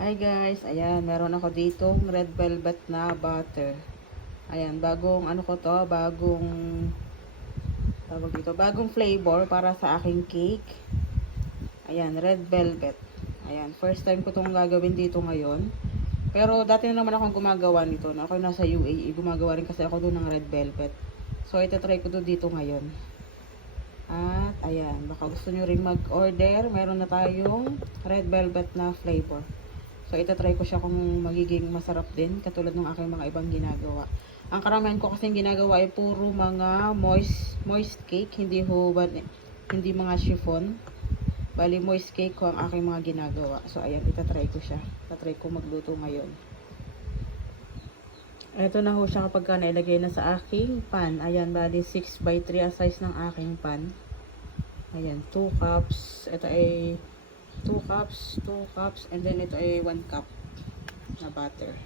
Hi guys, ayan, meron ako ditong red velvet na butter. Ayan, bagong ano ko to, bagong flavor para sa aking cake. Ayan, red velvet. Ayan, first time ko tong gagawin dito ngayon. Pero dati na naman akong gumagawa nito. Na ako nasa UAE, gumagawa rin kasi ako doon ng red velvet. So, ito-try ko to dito ngayon. At, ayan, baka gusto nyo rin mag-order. Meron na tayong red velvet na flavor. So, ito-try ko siya kung magiging masarap din. Katulad ng aking mga ibang ginagawa. Ang karamihan ko kasing ginagawa ay puro mga moist cake. Hindi mga chiffon. Bali, moist cake ko ang aking mga ginagawa. So, ayan, ito-try ko siya. Ito-try ko magluto ngayon. Ito na ho siya kapag nailagay na sa aking pan. Ayan, bali 6x3 ang size ng aking pan. Ayan, 2 cups. Ito ay 2 cups, and then ito ay 1 cup na butter.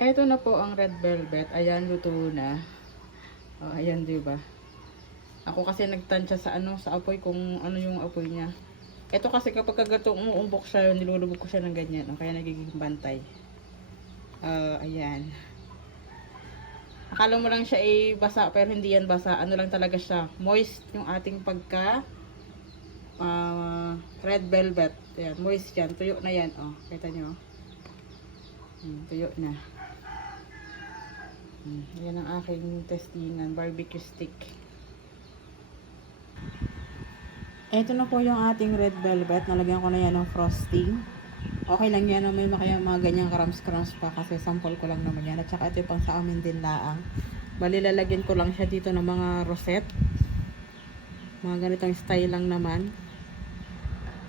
Ito na po ang red velvet. Ayan, luto na. Oh, ayan, 'di ba? Ako kasi nagtansya sa sa apoy kung ano yung apoy niya. Ito kasi kapag kagato umuumbok siya, nilulubog ko siya ng ganyan, kaya nagiging bantay. Ayan. Akala mo lang siya ay basa, pero hindi yan basa. Ano lang talaga siya, moist yung ating pagka red velvet. Ayan, moist yan. Tuyo na yan. Oh, kita nyo. Tuyo na. Yan ang aking testingan. Barbecue stick. Ito na po yung ating red velvet. Nalagyan ko na yan ng frosting. Okay lang yan. May mga ganyang crumbs pa. Kasi sample ko lang naman yan. At saka ito pang sa amin din laang. Bali, lalagyan ko lang siya dito ng mga rosette. Mga ganitong style lang naman.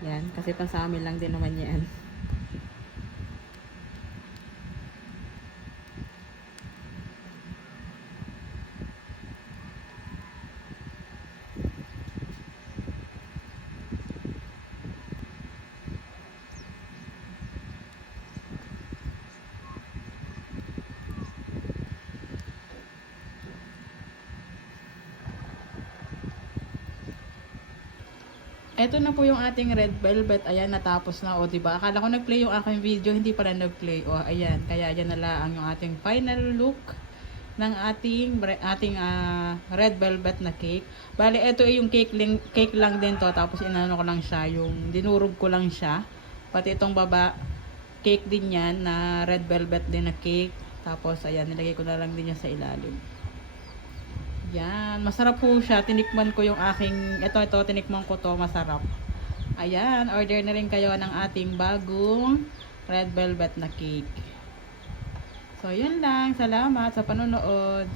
Yan, kasi pa sa amin lang din naman yan. Ito na po yung ating red velvet. Ayan, natapos na. O, diba? Akala ko nag-play yung aking video. Hindi pala nag-play. O, ayan. Kaya yan na lang yung ating final look ng ating red velvet na cake. Bali, ito ay yung cake lang din to. Tapos, inano ko lang siya. Yung dinurog ko lang siya. Pati itong baba, cake din yan na red velvet din na cake. Tapos, ayan. Nilagay ko na lang din yan sa ilalim. Yan, masarap po siya. Tinikman ko yung tinikman ko to, masarap. Ayan, order na rin kayo ng ating bagong red velvet na cake. So, yun lang. Salamat sa panonood.